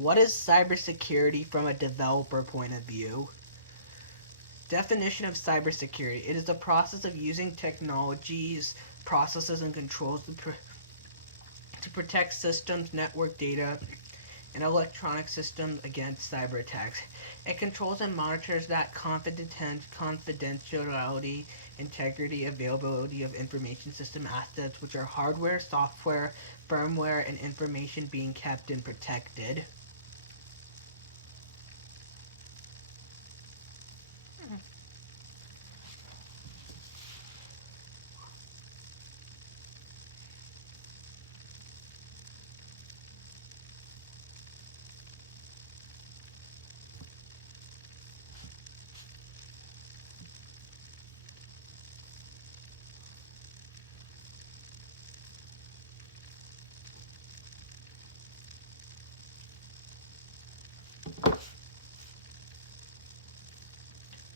What is cybersecurity from a developer point of view? Definition of cybersecurity. It is the process of using technologies, processes, and controls to protect systems, network data, and electronic systems against cyber attacks. It controls and monitors that confidentiality, integrity, availability of information system assets, which are hardware, software, firmware, and information being kept and protected.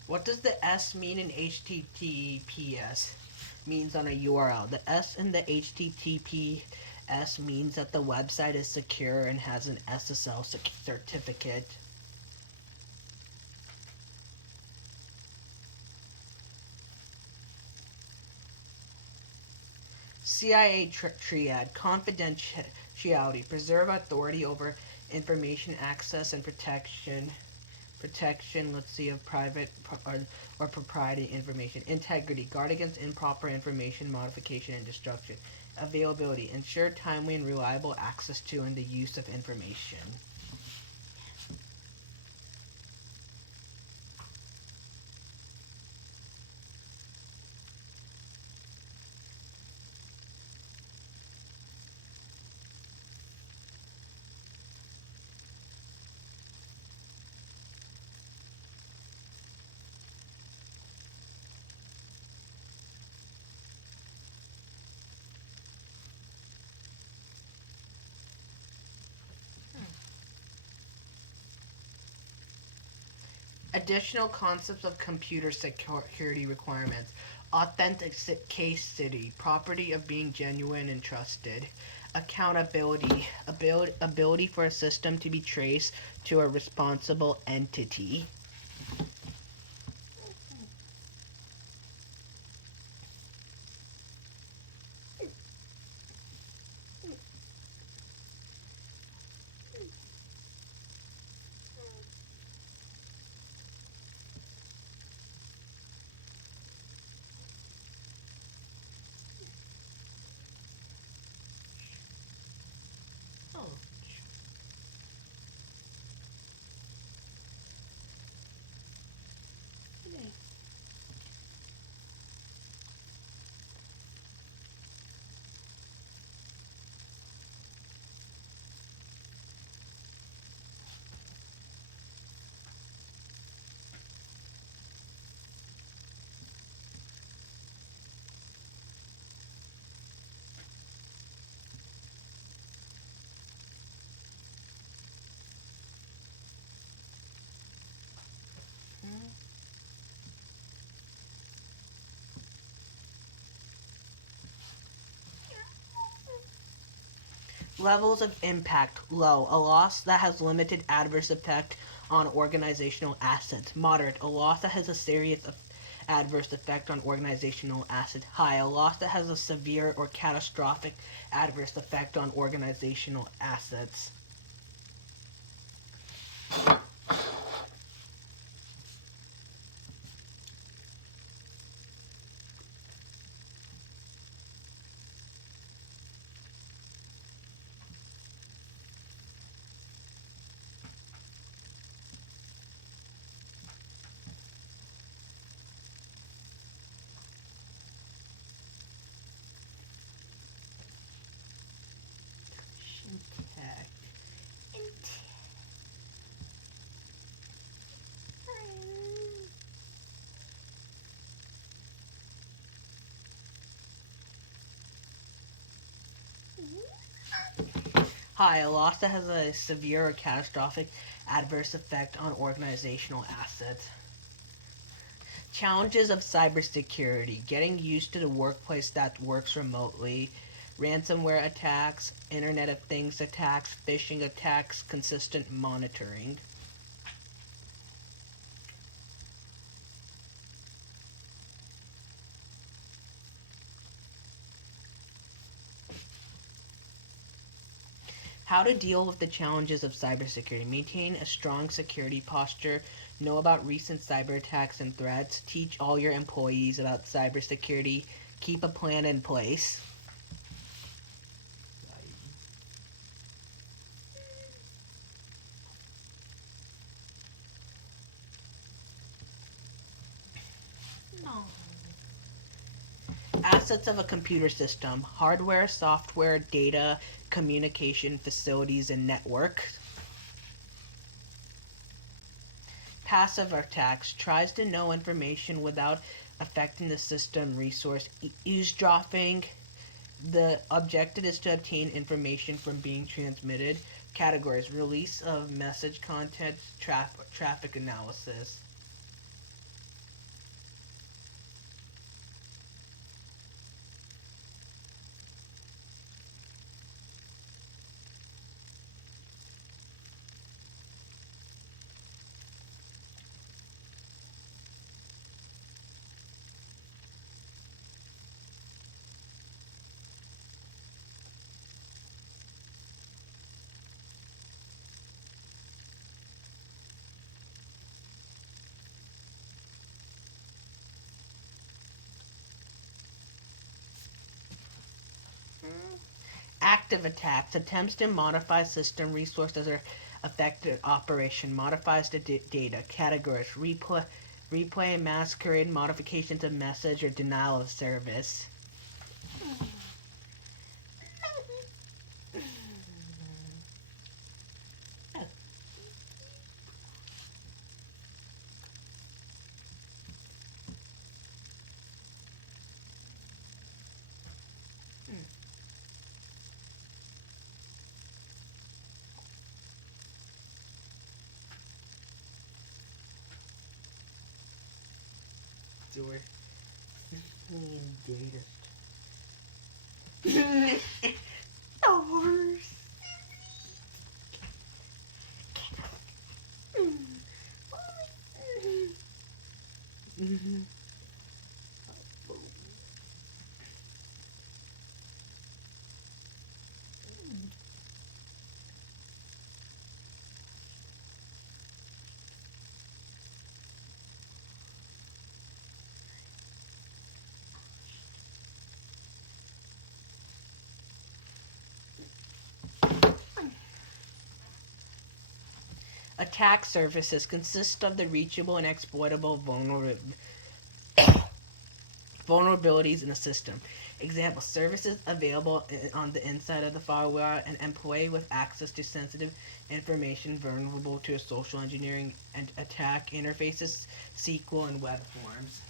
What does the S mean in HTTPS? Means on a URL. The S in the HTTPS means that the website is secure and has an SSL certificate. CIA triad. Confidentiality. Preserve authority over information access and protection. Let's see, of private or proprietary information. Integrity. Guard against improper information modification and destruction. Availability. Ensure timely and reliable access to and the use of information. Additional concepts of computer security requirements. Authenticity, property of being genuine and trusted. Accountability, ability for a system to be traced to a responsible entity. Oh. Levels of impact. Low, a loss that has limited adverse effect on organizational assets. Moderate, a loss that has a serious adverse effect on organizational assets. High, a loss that has a severe or catastrophic adverse effect on organizational assets. High, a loss that has a severe or catastrophic adverse effect on organizational assets. Challenges of cybersecurity. Getting used to the workplace that works remotely. ransomware attacks, Internet of Things attacks, phishing attacks, consistent monitoring. How to deal with the challenges of cybersecurity. Maintain a strong security posture. Know about recent cyber attacks and threats. Teach all your employees about cybersecurity. Keep a plan in place. No. Assets of a computer system: hardware, software, data, communication, facilities, and network. Passive attacks: tries to know information without affecting the system resource. Eavesdropping: the objective is to obtain information from being transmitted. Categories: release of message content, traffic analysis. Active attacks: attempts to modify system resources or affected operation. Modifies the data. Categories: replay, masquerade, modifications of message, or denial of service. Do it. Data. Horse. Attack surfaces consist of the reachable and exploitable vulnerabilities in the system. Example: services available on the inside of the firewall, an employee with access to sensitive information vulnerable to a social engineering and attack, interfaces, SQL, and web forms.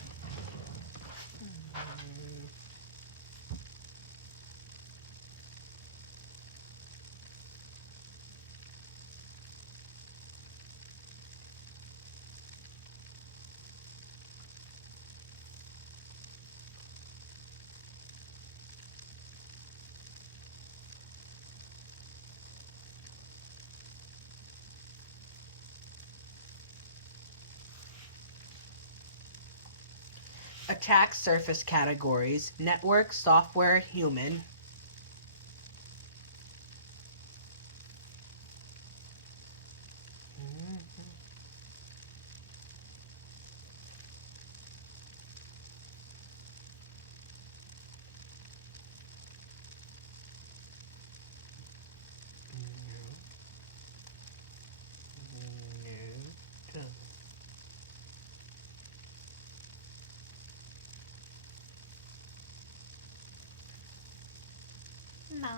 Attack surface categories: network, software, human. No.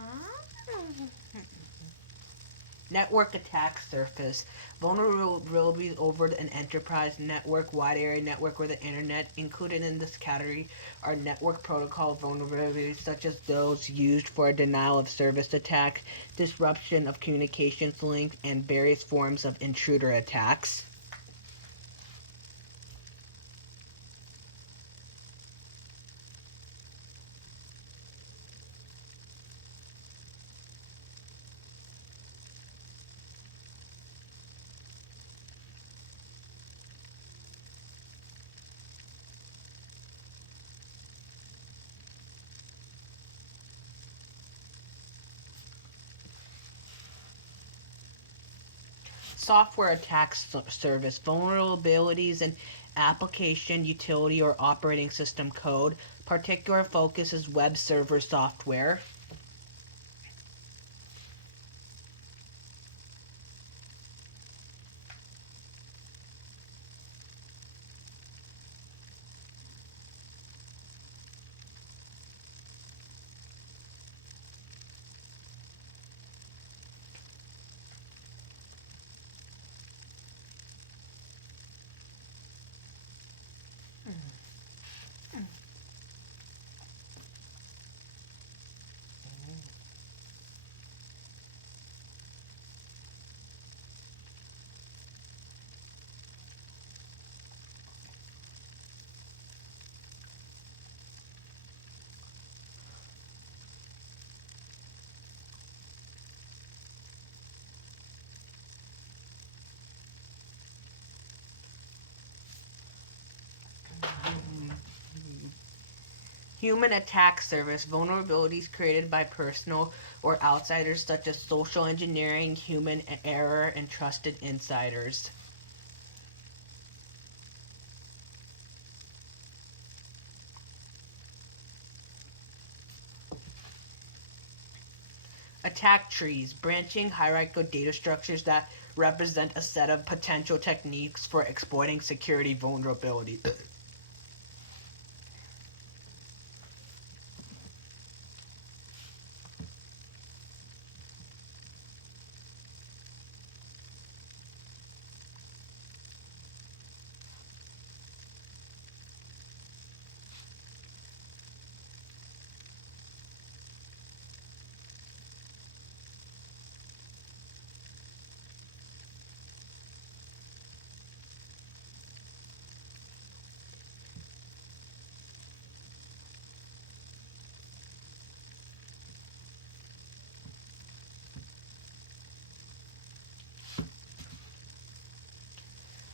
Network attack surface: vulnerabilities over an enterprise network, wide area network, or the internet. Included in this category are network protocol vulnerabilities such as those used for a denial of service attack, disruption of communications links, and various forms of intruder attacks. software attack service, vulnerabilities in application, utility, or operating system code. Particular focus is web server software. Human attack service, vulnerabilities created by personal or outsiders such as social engineering, human error, and trusted insiders. Attack trees, branching hierarchical data structures that represent a set of potential techniques for exploiting security vulnerabilities.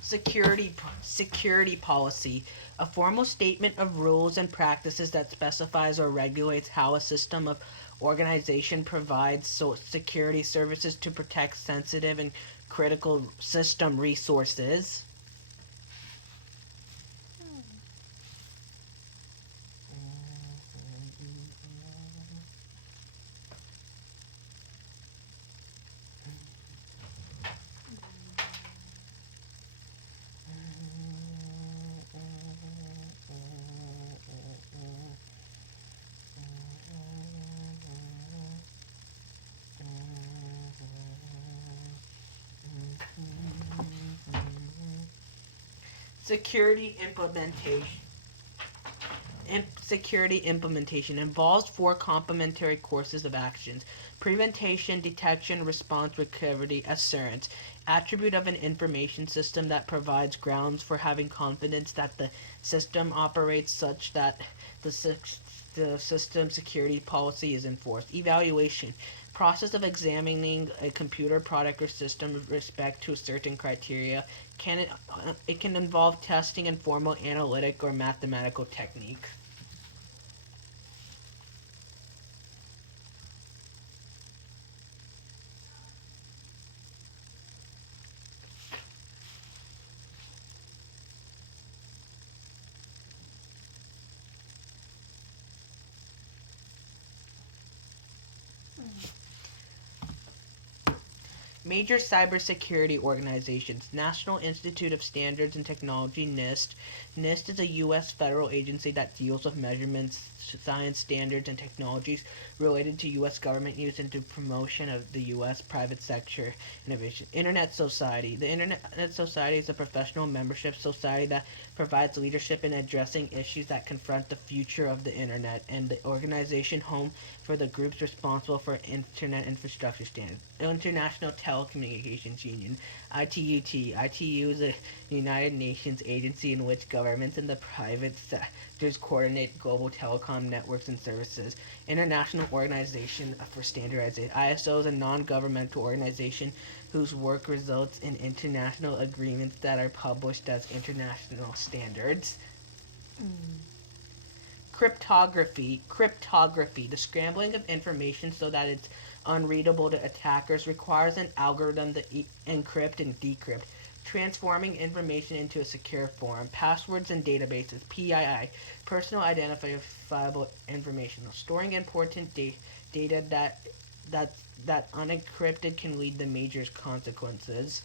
Security policy, a formal statement of rules and practices that specifies or regulates how a system of organization provides security services to protect sensitive and critical system resources. Security implementation. Security implementation involves four complementary courses of actions: prevention, detection, response, recovery, assurance. Attribute of an information system that provides grounds for having confidence that the system operates such that the system security policy is enforced. Evaluation, process of examining a computer product or system with respect to a certain criteria. It can involve testing and formal analytic or mathematical technique. Major cybersecurity organizations: National Institute of Standards and Technology, NIST. NIST is a U.S. federal agency that deals with measurements, science standards, and technologies related to U.S. government use and to promotion of the U.S. private sector innovation. Internet Society. The Internet Society is a professional membership society that provides leadership in addressing issues that confront the future of the Internet, and the organization home for the groups responsible for Internet infrastructure standards. International Telecommunications Union, ITU-T. ITU is a United Nations agency in which governments and the private sectors coordinate global telecom networks and services. International Organization for Standardization. ISO is a non-governmental organization whose work results in international agreements that are published as international standards. Cryptography, the scrambling of information so that its unreadable to attackers, requires an algorithm to encrypt and decrypt, transforming information into a secure form. Passwords and databases, PII, personal identifiable information, storing important data that unencrypted can lead to major consequences.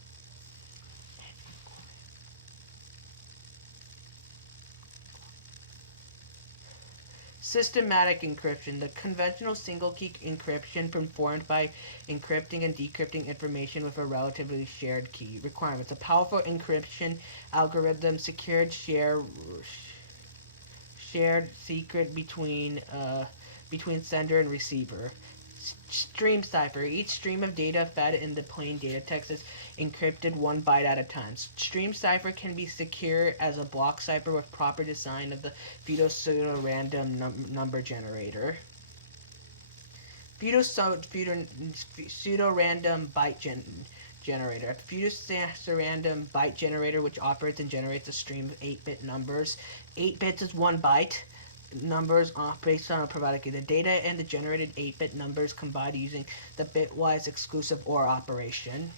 Systematic encryption, the conventional single-key encryption performed by encrypting and decrypting information with a relatively shared key. Requirements: a powerful encryption algorithm, secured shared secret between sender and receiver. Stream cipher. Each stream of data fed in the plain data text is encrypted 1 byte at a time. Stream cipher can be secure as a block cipher with proper design of the pseudo-random number generator. Pseudo-random byte generator. A pseudo-random byte generator which operates and generates a stream of 8-bit numbers. 8 bits is 1 byte. Numbers based on a provided key. The data and the generated 8-bit numbers combined using the bitwise exclusive OR operation.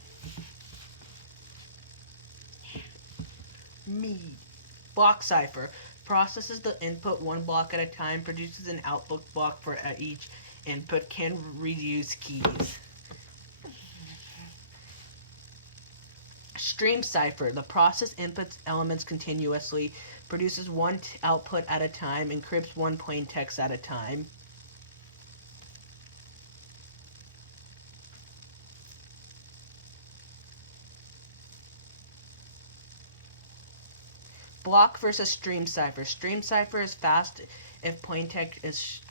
Block cipher processes the input 1 block at a time, produces an output block for each input, can reuse keys. Stream cipher. The process inputs elements continuously, produces 1 output at a time, encrypts 1 plain text at a time. Block versus stream cipher. Stream cipher is fast if plain text is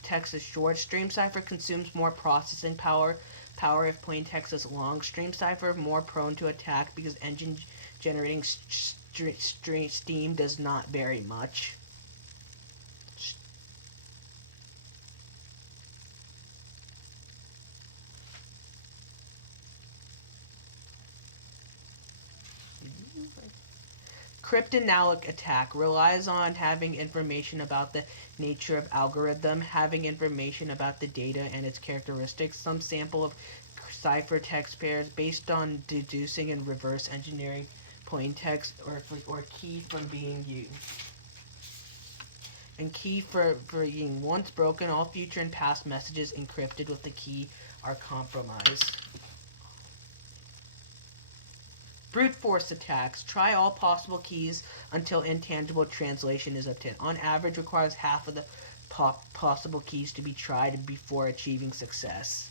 short. Stream cipher consumes more processing power if plain text is long. Stream cipher more prone to attack because engine generating steam does not vary much. Cryptanalytic attack relies on having information about the nature of algorithm, having information about the data and its characteristics, some sample of cipher text pairs based on deducing and reverse engineering plain text or key from being used. And key for being once broken, all future and past messages encrypted with the key are compromised. Brute force attacks. Try all possible keys until intangible translation is obtained. On average, requires half of the possible keys to be tried before achieving success.